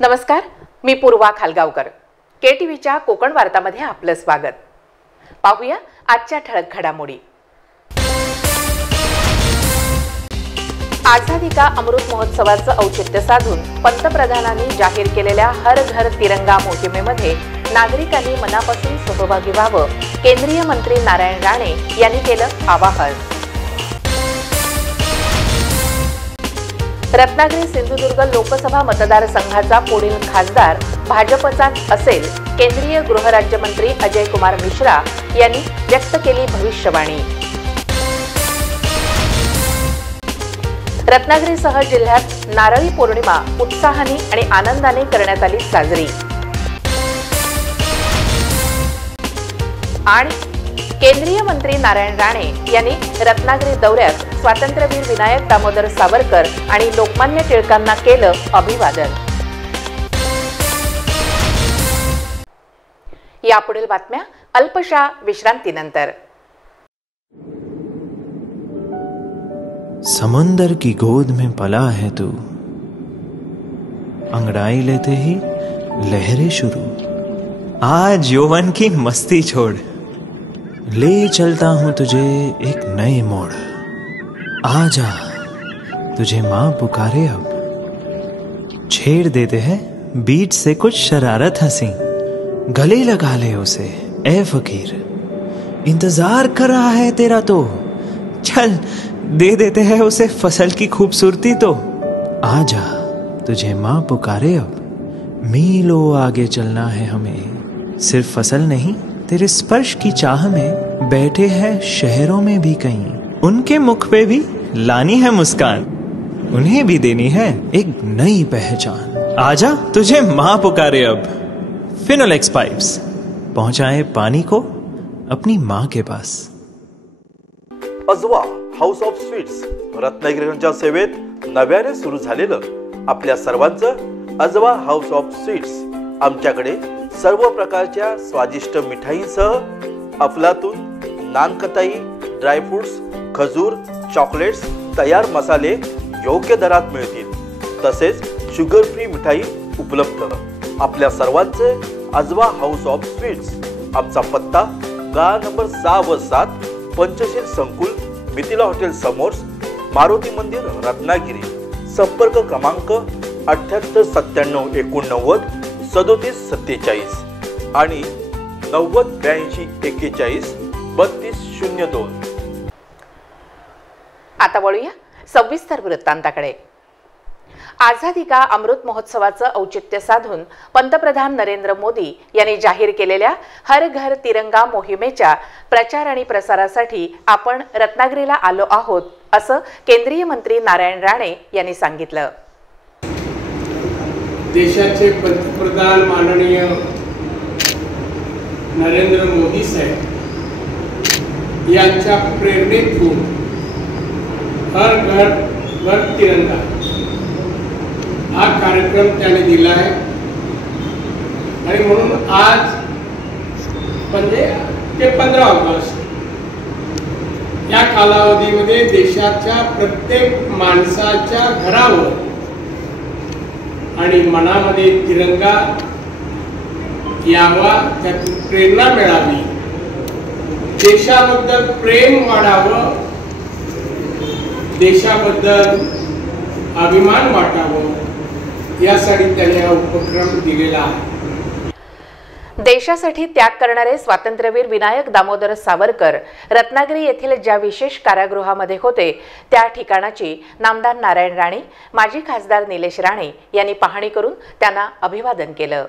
नमस्कार, मी पूर्वा खालगावकर. केटीव्हीच्या कोकण वार्तामध्ये आपलं स्वागत. पाहूया आजच्या ठळक घडामोडी. आझादी का अमृत महोत्सवाचं औचित्य साधून पंतप्रधानांनी जाहीर केलेल्या हर घर तिरंगा मोहिमेमध्ये नागरिकांनी मनापासून सहभागी व्हावं, केंद्रीय मंत्री नारायण राणे यांनी केलं आवाहन. रत्नागिरी सिंधुदुर्ग लोकसभा मतदारसंघाचा पुढील खासदार भाजपचाच असेल, केंद्रीय गृहराज्यमंत्री अजय कुमार मिश्रा यांनी व्यक्त केली भविष्यवाणी. रत्नागिरीसह जिल्ह्यात नारळी पौर्णिमा उत्साहाने आणि आनंदाने करण्यात आली साजरी. आणि केंद्रीय मंत्री नारायण राणे यांनी रत्नागिरी दौऱ्यात स्वातंत्र्यवीर विनायक दामोदर सावरकर आणि लोकमान्य टिळकांना केलं अभिवादन. यापुढील बातम्या अल्पशा विश्रांतीनंतर. समुंदर की गोद में पला है तू, अंगड़ाई लेते ही लहरें शुरू. आज यौवन की मस्ती छोड़, ले चलता हूं तुझे एक नए मोड़. आजा तुझे मां पुकारे अब, छेड़ देते हैं बीच से कुछ शरारत हंसी. गले लगा ले उसे ए फकीर, इंतजार कर रहा है तेरा तो. चल दे देते हैं उसे फसल की खूबसूरती तो. आजा तुझे मां पुकारे अब, मीलों आगे चलना है हमें. सिर्फ फसल नहीं, तेरे स्पर्श की चाह में बैठे हैं शहरों में भी कहीं. उनके मुख पे भी लानी है मुस्कान, उन्हें भी देनी है एक नई पहचान. आजा तुझे मां पुकारे अब. फिनोलेक्स पाइप्स पहुंचाए पानी को अपनी मां के पास. अजवा हाऊस ऑफ स्वीट्स रत्नागिरीच्या सेवेत नव्याने सुरू झालेलं आपल्या सर्वांचं अजवा हाऊस ऑफ स्वीट्स. आमच्याकडे सर्व प्रकारच्या स्वादिष्ट मिठाईंसह अफलातून, नानकताई, ड्रायफ्रुट्स, खजूर, चॉकलेट्स, तयार मसाले योग्य दरात मिळतील. तसेच शुगर फ्री मिठाई उपलब्ध. आपल्या सर्वांचे अजवा हाऊस ऑफ स्वीट्स. आमचा पत्ता गाळा नंबर 6 व 7, पंचशील संकुल, मिथिला हॉटेल समोर, मारुती मंदिर, रत्नागिरी. संपर्क क्रमांक 78 97 89 37 47 आणि 90 82 41 32 02. आता वळूया सविस्तर वृत्तांताकडे. आझादी का अमृत महोत्सवाचं औचित्य साधून पंतप्रधान नरेंद्र मोदी यांनी जाहीर केलेल्या हर घर तिरंगा मोहिमेच्या प्रचार आणि प्रसारासाठी आपण रत्नागिरीला आलो आहोत, असं केंद्रीय मंत्री नारायण राणे यांनी सांगितलं. देशाचे पंतप्रधान माननीय नरेंद्र मोदी साहेब यांच्या प्रेरणेतून हर घर तिरंगा हा कार्यक्रम त्याने दिला आहे. आणि म्हणून आज म्हणजे ते 15 ऑगस्ट या कालावधीमध्ये देशाच्या प्रत्येक माणसाच्या घरावर आणि मनामध्ये तिरंगा यावा, त्यातून प्रेरणा मिळावी, देशाबद्दल प्रेम वाढावं, देशाबद्दल अभिमान वाटावं, यासाठी त्याने हा उपक्रम दिलेला आहे. देशासाठी त्याग करणारे स्वातंत्र्यवीर विनायक दामोदर सावरकर रत्नागिरी येथील ज्या विशेष कारागृहामध्ये होते त्या ठिकाणाची नामदार नारायण राणे, माजी खासदार निलेश राणे यांनी पाहणी करून त्यांना अभिवादन केलं.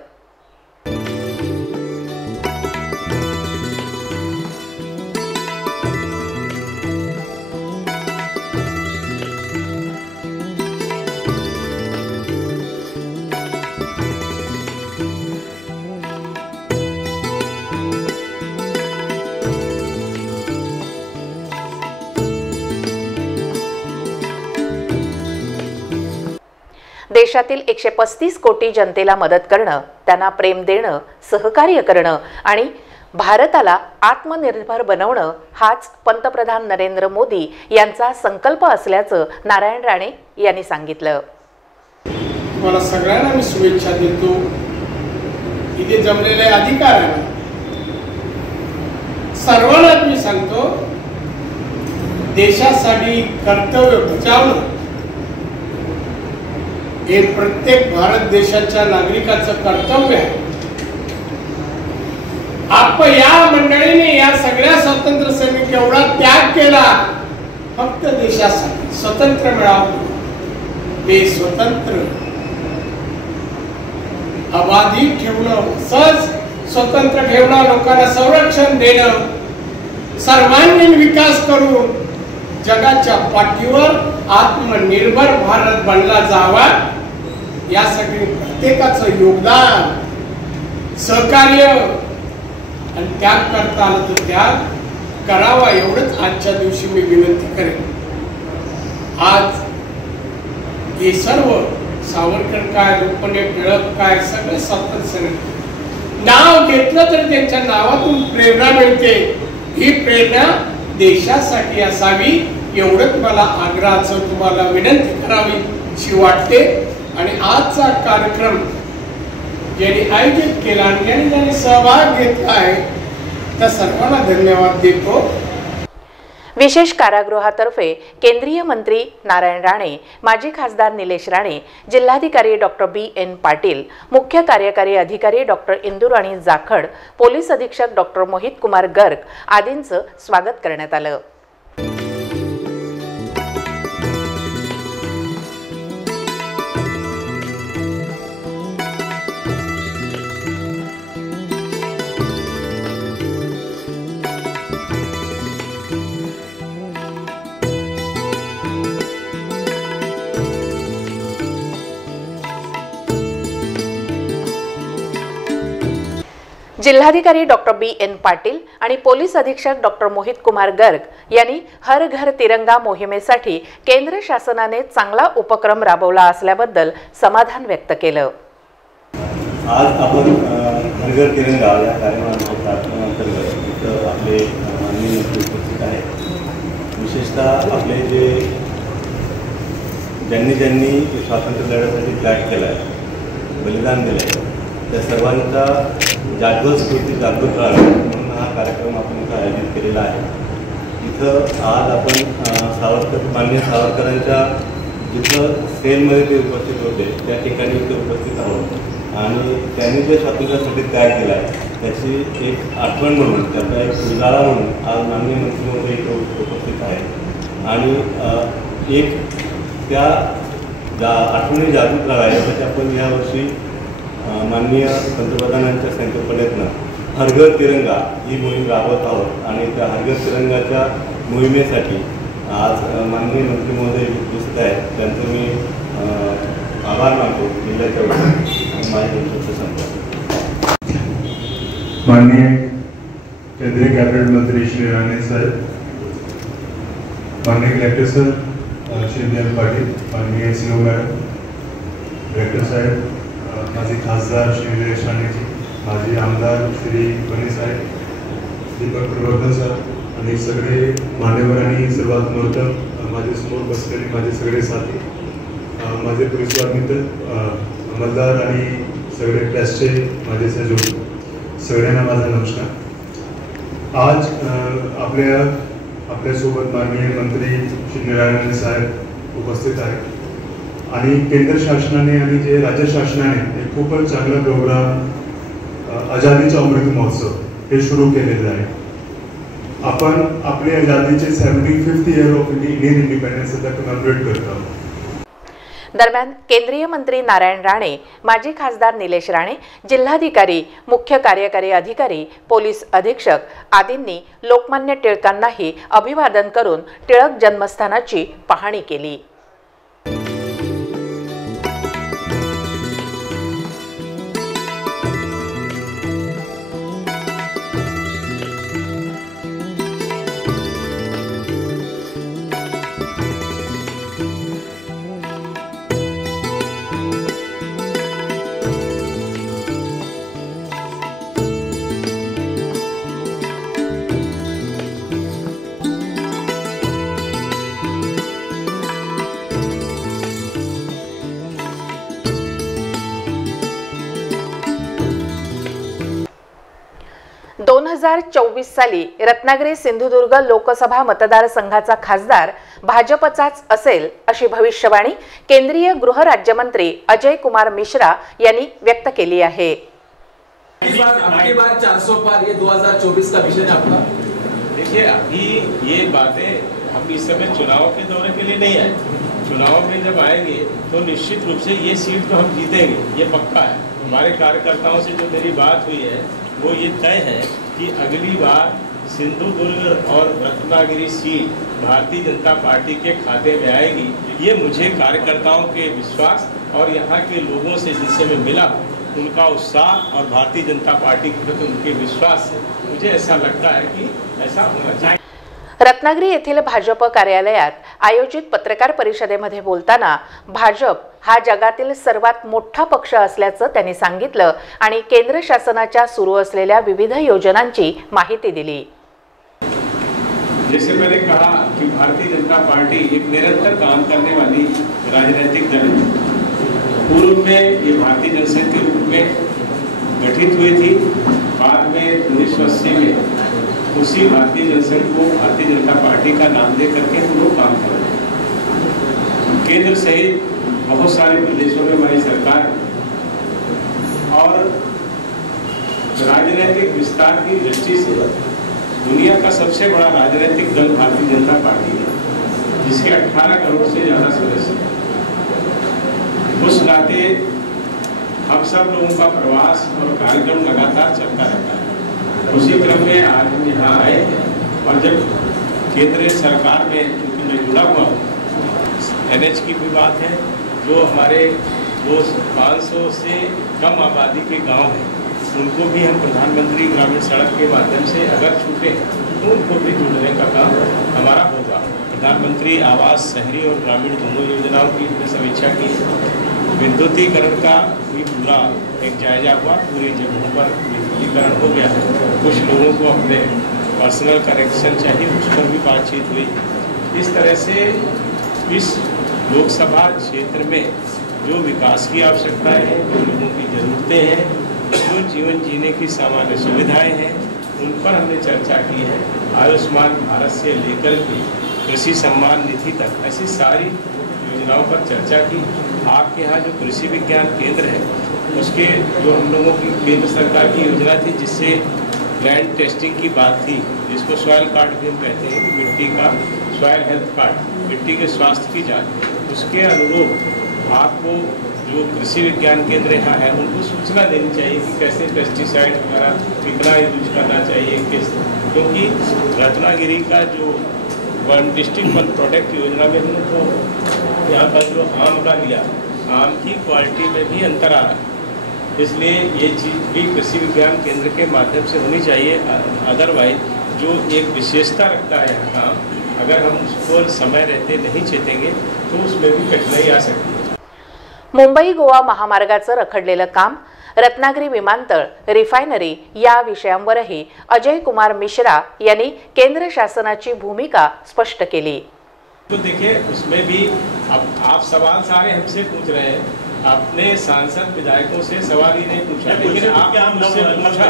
देशातील 135 कोटी जनतेला मदत करणं, त्यांना प्रेम देणं, सहकार्य करणं आणि भारताला आत्मनिर्भर बनवणं हाच पंतप्रधान नरेंद्र मोदी यांचा संकल्प असल्याचं नारायण राणे यांनी सांगितलं. तुम्हाला सगळ्यांना मी शुभेच्छा देतो. इथे जमलेले अधिकाऱ्यांना सर्वांना मी सांगतो, देशासाठी कर्तव्य बजावणं हे प्रत्येक भारत देशाच्या नागरिकाचं कर्तव्य आहे. आपण या मंडळीने या सगळ्या स्वातंत्र्य सैनिक एवढा त्याग केला फक्त देशासाठी. स्वतंत्र मिळावं, ते स्वतंत्र अबाधित ठेवणं, सहज स्वतंत्र ठेवणं, लोकांना संरक्षण देणं, सर्वांगीण विकास करून जगाच्या पाठीवर आत्मनिर्भर भारत बनला जावा, यासाठी प्रत्येकाचं योगदान, सहकार्य आणि त्याग करता आलं तर त्याग करावा, एवढंच आजच्या दिवशी मी विनंती करेन. आज हे सर्व सावरकर काय, लोकमान्य टिळक काय, सगळे स्वातंत्र्य सैनिक नाव घेतलं तर त्यांच्या नावातून प्रेरणा मिळते. ही प्रेरणा देशासाठी असावी, एवढंच मला आग्रहाचं तुम्हाला विनंती करावीशी वाटते. आणि आजचा कार्यक्रम ज्यांनी आयोजित केला आणि ज्यांनी सहभाग घेतला आहे त्या सर्वांना धन्यवाद देतो. विशेष कारागृहातर्फे केंद्रीय मंत्री नारायण राणे, माजी खासदार निलेश राणे, जिल्हाधिकारी डॉक्टर B.N. पाटील, मुख्य कार्यकारी अधिकारी डॉक्टर इंदुराणी जाखड, पोलीस अधीक्षक डॉक्टर मोहित कुमार गर्ग आदींचं स्वागत करण्यात आलं. जिल्हाधिकारी डॉक्टर B.N. पाटील आणि पोलीस अधीक्षक डॉक्टर मोहित कुमार गर्ग यांनी हर घर तिरंगा मोहिमेसाठी केंद्र शासनाने चांगला उपक्रम राबवला असल्याबद्दल समाधान व्यक्त केलं. आज आपण हर घर तिरंगा या कार्यक्रमाअंतर्गत इथं आपले माननीय मंत्री उपस्थित आहेत. विशेषतः आपले ज्यांनी स्वातंत्र्य लढ्यासाठी त्याग केला आहे, बलिदान दिलं आहे, त्या सर्वांचा जागृत स्फूर्ती जागृत राहावी म्हणून हा कार्यक्रम आपण इथं आयोजित केलेला आहे. इथं आज आपण माननीय सावरकरांच्या जिथं सेलमध्ये ते उपस्थित होते त्या ठिकाणी इथे उपस्थित आहोत आणि त्यांनी जे स्वातंत्र्यासाठी त्याग केला आहे त्याची एक आठवण म्हणून, त्याचा एक उजाळा म्हणून आज माननीय मंत्री महोदय इथं उपस्थित आहेत. आणि एक त्या आठवणी जागृत राहाव्या यासाठी आपण यावर्षी माननीय पंतप्रधानांच्या संकल्पनेतनं हर घर तिरंगा ही मोहीम राबवत आहोत. आणि त्या हर घर तिरंगाच्या मोहिमेसाठी आज माननीय मंत्री महोदय उपस्थित आहेत, त्यांचं मी आभार मानतो. जिल्ह्याच्या वतीने माझे तुमचं सांगतो. माननीय केंद्रीय कॅबिनेट मंत्री श्री राणे साहेब, माननीय collector sir Shri B.N. Patil, माननीय CO मॅडम, डायरेक्टर साहेब, माजी खासदार श्री निलेश राणेजी, माजी आमदार श्री बनी साहेब, दीपक प्रवर्धन सर आणि सगळे मान्यवर आणि सर्वात महत्त्व माझे समोर बसलेले माझे सगळे साथी, माझे पोलीसवार मित्र, अंमलदार आणि सगळे प्रेसचे माझे सहयोगी, सगळ्यांना माझा नमस्कार. आज आपल्यासोबत माननीय मंत्री श्री नारायण साहेब उपस्थित आहेत आणि केंद्र शासनाने आणि जे राज्य शासनाने एक खूपच चांगला प्रोग्राम आझादीचा अमृत महोत्सव हे सुरू केलेलं आहे. आपण आपल्या आझादीचे 75th year of Indian independence आता कमेमोरेट करत आहोत. दरम्यान केंद्रीय मंत्री नारायण राणे, माजी खासदार निलेश राणे, जिल्हाधिकारी, मुख्य कार्यकारी अधिकारी, पोलीस अधीक्षक आदींनी लोकमान्य टिळकांनाही अभिवादन करून टिळक जन्मस्थानाची पाहणी केली. 2024 साली रत्नागिरी सिंधुदुर्ग लोकसभा मतदारसंघाचा खासदार भाजपचाच असेल अशी भविष्यवाणी केंद्रीय गृह राज्यमंत्री अजय कुमार मिश्रा यांनी व्यक्त केली आहे। अगली बार 400 पार, ये 2024 का विजन आपका? देखिए, अभी ये बातें हम इस समय चुनाव के दौरे के लिए नहीं आए। चुनाव में जब आएंगे तो निश्चित रूप से ये सीट तो हम जीतेंगे, ये पक्का है। हमारे कार्यकर्ताओं से जो मेरी बात हुई है वो ये तय है कि अगली बार सिंधुदुर्ग और रत्नागिरी सीट भारतीय जनता पार्टी के खाते में आएगी। ये मुझे कार्यकर्ताओं के विश्वास और यहाँ के लोगों से जिनसे मैं मिला उनका उत्साह और भारतीय जनता पार्टी के प्रति उनके विश्वास से मुझे ऐसा लगता है कि ऐसा होना चाहिए। रत्नागिरी येथील भाजप कार्यालयात आयोजित पत्रकार परिषदेमध्ये बोलताना भाजप हा जगातील सर्वात मोठा पक्ष असल्याचं त्यांनी सांगितलं आणि केंद्र शासनाच्या सुरू असलेल्या विविध योजनांची माहिती दिली। जैसे मैंने कहा कि भारतीय जनता पार्टी एक निरंतर काम करने वाली राजनीतिक दल है। पूर्व में ये भारतीय जनसंघ के रूप में गठित हुई थी, बाद में 1980 में उसी भारतीय जनसंघ को भारतीय जनता पार्टी का नाम दे करके हम लोग काम कर रहे हैं। केंद्र सहित बहुत सारे प्रदेशों में हमारी सरकार और राजनीतिक विस्तार की दृष्टि से दुनिया का सबसे बड़ा राजनीतिक दल भारतीय जनता पार्टी है, जिसके 18 करोड़ से ज़्यादा सदस्य हैं। उस नाते हम सब लोगों का प्रवास और कार्यक्रम लगातार चलता रहता है। उसी क्रम में आज हम यहाँ आए हैं और जब केंद्र सरकार में क्योंकि मैं जुड़ा हुआ हूँ, NH की भी बात है, जो हमारे 500 से कम आबादी के गांव हैं उनको भी हम प्रधानमंत्री ग्रामीण सड़क के माध्यम से अगर छूटे तो उनको भी जोड़ने का काम हमारा होगा। प्रधानमंत्री आवास शहरी और ग्रामीण दोनों योजनाओं की हमने समीक्षा की। विद्युतीकरण का भी पूरा एक जायजा हुआ, पूरी जगहों पर विद्युतीकरण हो गया है। कुछ लोगों को अपने पर्सनल कनेक्शन चाहिए, उस पर भी बातचीत हुई। इस तरह से इस लोकसभा क्षेत्र में जो विकास की आवश्यकताएं हैं, जो लोगों की ज़रूरतें हैं, जो जीवन जीने की सामान्य सुविधाएं हैं, उन पर हमने चर्चा की है। आयुष्मान भारत से लेकर के कृषि सम्मान निधि तक ऐसी सारी योजनाओं पर चर्चा की। आपके यहाँ जो कृषि विज्ञान केंद्र है उसके जो हम लोगों की केंद्र सरकार की योजना थी, जिससे लैंड टेस्टिंग की बात थी, जिसको सॉयल कार्ड भी हम कहते हैं कि मिट्टी का सॉयल हेल्थ कार्ड, मिट्टी के स्वास्थ्य की जाँच, उसके अनुरूप आपको जो कृषि विज्ञान केंद्र यहाँ है उनको सूचना देनी चाहिए कि कैसे पेस्टिसाइड वगैरह कितना यूज करना चाहिए, किस, क्योंकि रत्नागिरी का जो वन डिस्ट्रिक्ट वन प्रोडक्ट योजना में हम लोग को यहाँ पर जो आम का लिया, आम की क्वालिटी में भी अंतर आ रहा है, इसलिए ये चीज़ भी कृषि विज्ञान केंद्र के माध्यम से होनी चाहिए। अदरवाइज जो एक विशेषता रखता है यहाँ काम, अगर हम उसको समय रहते नहीं चेतेंगे तो उसमें भी कठिनाई आ सकती है। मुंबई गोवा महामार्गाचं रखडलेलं काम, रत्नागिरी विमानतळ, रिफायनरी या विषयांवरही अजय कुमार मिश्रा यांनी केंद्र शासनाची भूमिका स्पष्ट केली। तो देखिए, उसमें भी अब आप सवाल सारे हमसे पूछ रहे हैं, अपने सांसद विधायकों से सवाल ही नहीं पूछा, लेकिन आप मुझसे पूछा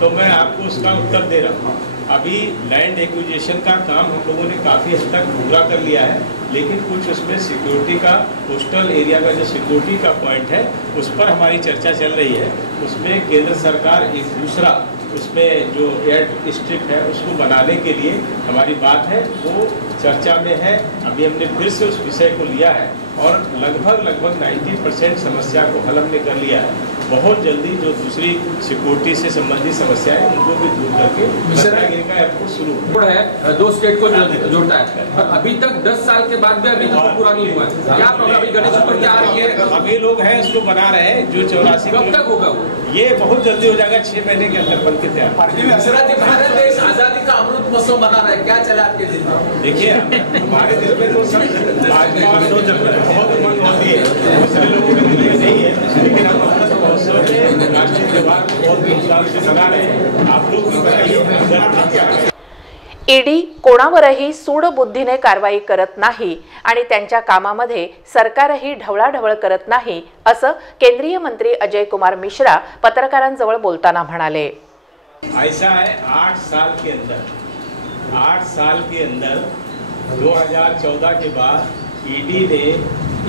तो मैं आपको उसका उत्तर दे रहा हूँ। अभी लैंड एक्विजिशन का काम हम लोगों ने काफ़ी हद तक पूरा कर लिया है, लेकिन कुछ उसमें सिक्योरिटी का, कोस्टल एरिया का जो सिक्योरिटी का पॉइंट है उस पर हमारी चर्चा चल रही है। उसमें केंद्र सरकार एक दूसरा उसमें जो एयर स्ट्रिप है उसको बनाने के लिए हमारी बात है, वो चर्चा में है। अभी हमने फिर से उस विषय को लिया है और लगभग 90% समस्या को हल हमने कर लिया है। बहुत जल्दी जो दूसरी सिक्योरिटी से संबंधित समस्याएं उनको भी दूर करके रत्नागिरी का एयरपोर्ट शुरू है। 2 स्टेट को जोड़ता है, पर अभी तक 10 साल के बाद भी अभी तक पूरा नहीं हुआ है। क्या प्रॉब्लम गणेशपुर क्या आ रही है? अभी लोग हैं उसको बना रहे हैं, जो 84 कब तक होगा? ये बहुत जल्दी हो जाएगा, 6 महीने के अंदर बन के तैयार। भारत देश आजादी का अमृत महोत्सव मना रहा है, क्या चला आपके दिल में? देखिए, हमारे दिल में तो सब बहुत उमंग होती है, दूसरे लोगों के दिल में नहीं है, लेकिन हम अमृत महोत्सव में राष्ट्रीय त्योहार बहुत धूमधाम से मना रहे हैं। आप लोग भी बताइए। ईडी कोणावरही सूडबुद्धीने कारवाई करत नाही आणि त्यांच्या कामामध्ये सरकारही ढवळाढवळ करत नाही असं केंद्रीय मंत्री अजय कुमार मिश्रा पत्रकारांजवळ बोलताना म्हणाले। ऐसा है 8 साल के अंदर 2014 के बाद ईडी ने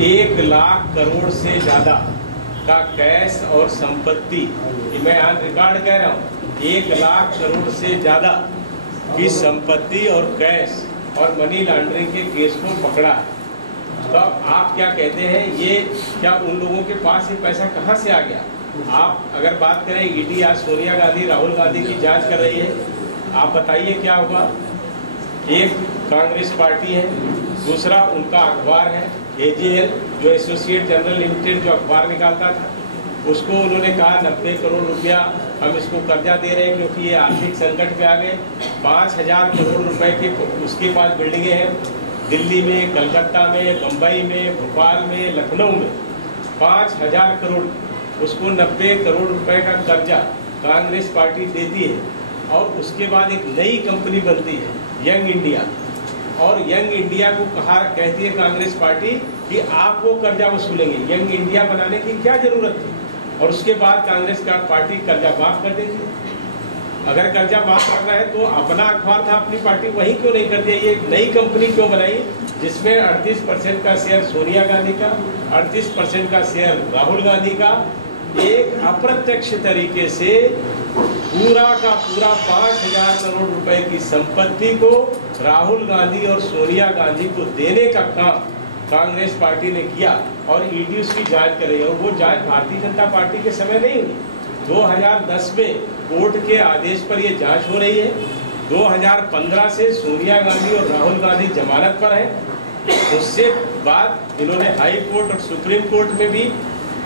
1 लाख करोड़ से ज़्यादा का कैश और संपत्ति, मैं यहाँ रिकॉर्ड कह रहा हूँ, 1 लाख करोड़ से ज़्यादा की संपत्ति और कैश और मनी लॉन्ड्रिंग के केस को पकड़ा। तो आप क्या कहते हैं, ये क्या उन लोगों के पास ये पैसा कहाँ से आ गया? आप अगर बात करें, ईडी आज सोनिया गांधी, राहुल गांधी की जांच कर रही है, आप बताइए क्या होगा? एक कांग्रेस पार्टी है, दूसरा उनका अखबार है AJL, जो एसोसिएट जर्नल लिमिटेड जो अखबार निकालता था, उसको उन्होंने कहा 90 करोड़ रुपया हम इसको कर्जा दे रहे हैं क्योंकि ये आर्थिक संकट पे आ गए। 5000 करोड़ रुपए के उसके पास बिल्डिंगें हैं, दिल्ली में, कलकत्ता में, बम्बई में, भोपाल में, लखनऊ में। 5000 करोड़, उसको 90 करोड़ रुपए का कर्जा कांग्रेस पार्टी देती है। और उसके बाद एक नई कंपनी बनती है यंग इंडिया, और यंग इंडिया को कहती है कांग्रेस पार्टी कि आप वो कर्जा वसूलेंगे। यंग इंडिया बनाने की क्या जरूरत थी? और उसके बाद कांग्रेस का पार्टी कर्जा माफ कर देती। अगर कर्जा माफ करना है तो अपना अखबार था अपनी पार्टी, वही क्यों नहीं कर दिया? ये नई कंपनी क्यों बनाई जिसमें 38% का शेयर सोनिया गांधी का, 38% का शेयर राहुल गांधी का? एक अप्रत्यक्ष तरीके से पूरा का पूरा 5000 करोड़ रुपए की संपत्ति को राहुल गांधी और सोनिया गांधी को देने का काम कांग्रेस पार्टी ने किया, और ईडी उसकी जांच कर रही है। और वो जांच भारतीय जनता पार्टी के समय नहीं हुई, 2010 में कोर्ट के आदेश पर ये जांच हो रही है। 2015 से सोनिया गांधी और राहुल गांधी जमानत पर हैं। उससे बाद इन्होंने हाई कोर्ट और सुप्रीम कोर्ट में भी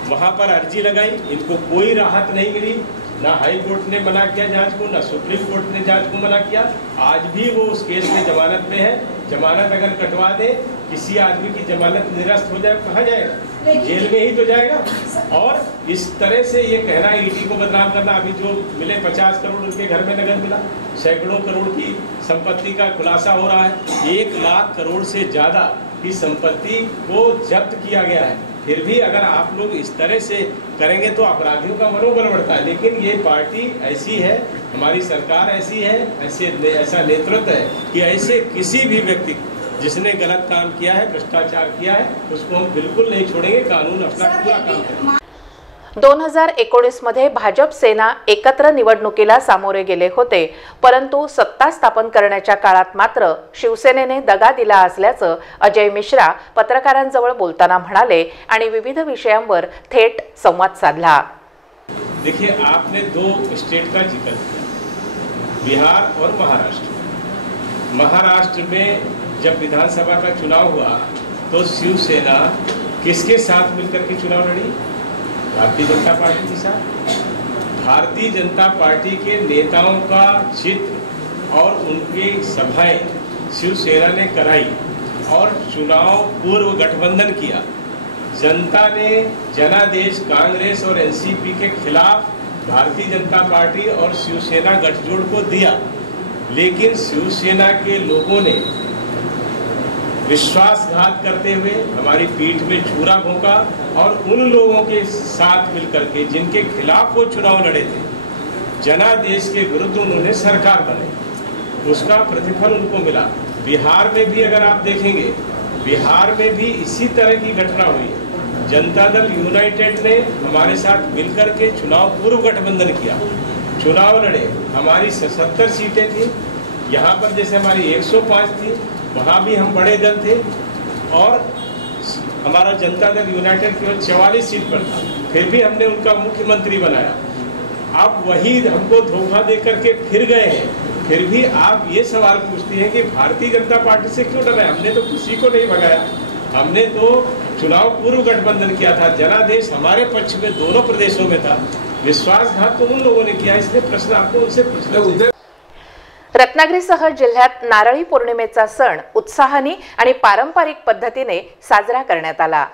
वहाँ पर अर्जी लगाई, इनको कोई राहत नहीं मिली। ना हाई कोर्ट ने मना किया जांच को, ना सुप्रीम कोर्ट ने जांच को मना किया। आज भी वो उस केस में जमानत में है। जमानत अगर कटवा दे, किसी आदमी की जमानत निरस्त हो जाए, कहाँ जाएगा? जेल में ही तो जाएगा। और इस तरह से ये कहना, ईडी को बदनाम करना, अभी जो मिले 50 करोड़ उनके घर में नगद मिला, सैकड़ों करोड़ की संपत्ति का खुलासा हो रहा है। 1 लाख करोड़ से ज़्यादा की संपत्ति को जब्त किया गया है। फिर भी अगर आप लोग इस तरह से करेंगे तो अपराधियों का मनोबल बढ़ता है। लेकिन ये पार्टी ऐसी है, हमारी सरकार ऐसी है, ऐसा नेतृत्व है कि ऐसे किसी भी व्यक्ति जिसने गलत काम किया है, भ्रष्टाचार किया है, उसको हम बिल्कुल नहीं छोड़ेंगे। कानून अपना पूरा काम करेगा। 2019 मध्ये भाजप सेना एकत्र निवडणुकीला सामोरे गेले होते, परंतु सत्ता स्थापन करण्याच्या काळात मात्र शिवसेनेने दगा दिला असल्याचं अजय मिश्रा पत्रकारांजवळ बोलताना म्हणाले आणि विविध विषयांवर थेट संवाद साधला। देखिए, आपने 2 स्टेट का जिक्र किया, बिहार और महाराष्ट्र। महाराष्ट्र में जब विधानसभा का चुनाव हुआ तो शिवसेना किसके साथ मिलकर के चुनाव लड़ी? भारतीय जनता पार्टी के साथ। भारतीय जनता पार्टी के नेताओं का चित्र और उनकी सभाएं शिवसेना ने कराई और चुनाव पूर्व गठबंधन किया। जनता ने जनादेश कांग्रेस और एनसीपी के खिलाफ भारतीय जनता पार्टी और शिवसेना गठजोड़ को दिया, लेकिन शिवसेना के लोगों ने विश्वासघात करते हुए हमारी पीठ में छुरा भोंका और उन लोगों के साथ मिलकर के जिनके खिलाफ वो चुनाव लड़े थे, जनादेश के विरुद्ध उन्होंने सरकार बनाई। उसका प्रतिफल उनको मिला। बिहार में भी अगर आप देखेंगे, बिहार में भी इसी तरह की घटना हुई है। जनता दल यूनाइटेड ने हमारे साथ मिलकर के चुनाव पूर्व गठबंधन किया, चुनाव लड़े। हमारी 70 सीटें थी, यहाँ पर जैसे हमारी 105 थी, वहाँ भी हम बड़े दल थे और हमारा जनता दल यूनाइटेड केवल 44 सीट पर था, फिर भी हमने उनका मुख्यमंत्री बनाया। अब वही हमको धोखा दे करके फिर गए हैं। फिर भी आप ये सवाल पूछती हैं कि भारतीय जनता पार्टी से क्यों डरा? हमने तो किसी को नहीं भगाया, हमने तो चुनाव पूर्व गठबंधन किया था। जनादेश हमारे पक्ष में दोनों प्रदेशों में था। विश्वासघात तो उन लोगों ने किया, इसलिए प्रश्न आपको उनसे पूछना चाहिए। रत्नागिरीसह जिल्ह्यात नारळी पौर्णिमेचा सण उत्साहाने आणि पारंपरिक पद्धतीने साजरा करण्यात आला।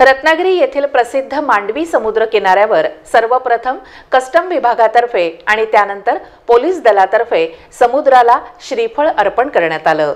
रत्नागिरी येथील प्रसिद्ध मांडवी समुद्र किनाऱ्यावर सर्वप्रथम कस्टम विभागातर्फे आणि त्यानंतर पोलीस दलातर्फे समुद्राला श्रीफळ अर्पण करण्यात आलं।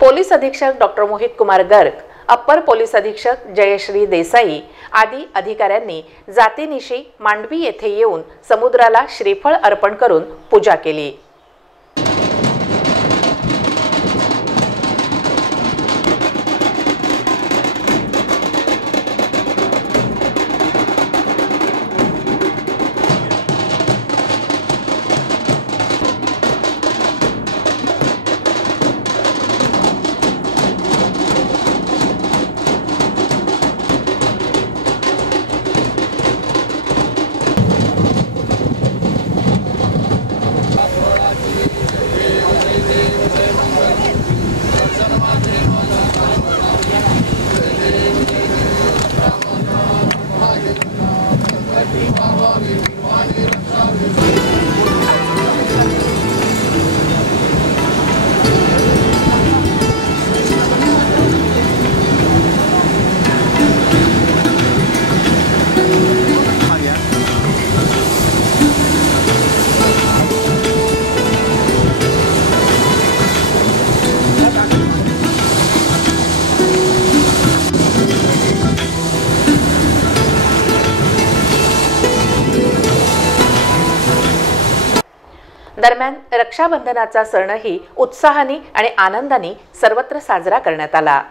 पोलीस अधीक्षक doctor Mohit Kumar Garg, upper police अधीक्षक जयश्री देसाई आदी अधिकाऱ्यांनी जातीनिशी मांडवी येथे येऊन समुद्राला श्रीफळ अर्पण करून पूजा केली। दरम्यान रक्षाबंधनाचा सणही उत्साहाने आणि आनंदाने सर्वत्र साजरा करण्यात आला।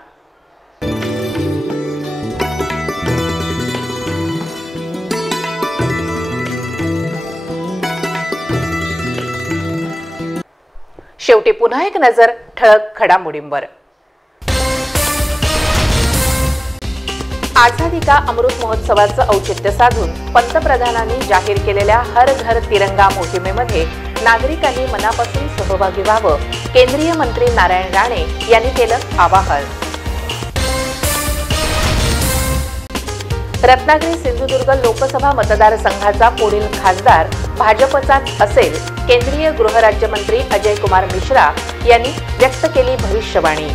शेवटी पुन्हा एक नजर ठळक घडामोडींवर। आझादी का अमृत महोत्सवाचं औचित्य साधून पंतप्रधानांनी जाहीर केलेल्या हर घर तिरंगा मोहिमेमध्ये नागरिकांनी मनापासून सहभागी व्हावं, केंद्रीय मंत्री नारायण राणे यांनी केलं आवाहन। रत्नागिरी सिंधुदुर्ग लोकसभा मतदारसंघाचा पुढील खासदार भाजपचाच असेल, केंद्रीय गृहराज्यमंत्री अजय कुमार मिश्रा यांनी व्यक्त केली भविष्यवाणी।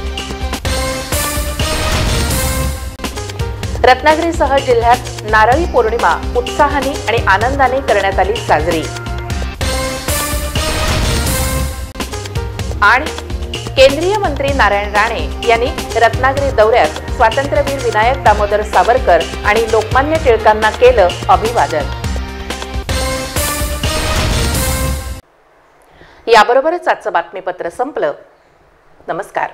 रत्नागिरीसह जिल्ह्यात नारळी पौर्णिमा उत्साहाने आणि आनंदाने करण्यात आली साजरी। आणि केंद्रीय मंत्री नारायण राणे यांनी रत्नागिरी दौऱ्यात स्वातंत्र्यवीर विनायक दामोदर सावरकर आणि लोकमान्य टिळकांना केलं अभिवादन। याबरोबरच आजचं बातमीपत्र संपलं। नमस्कार।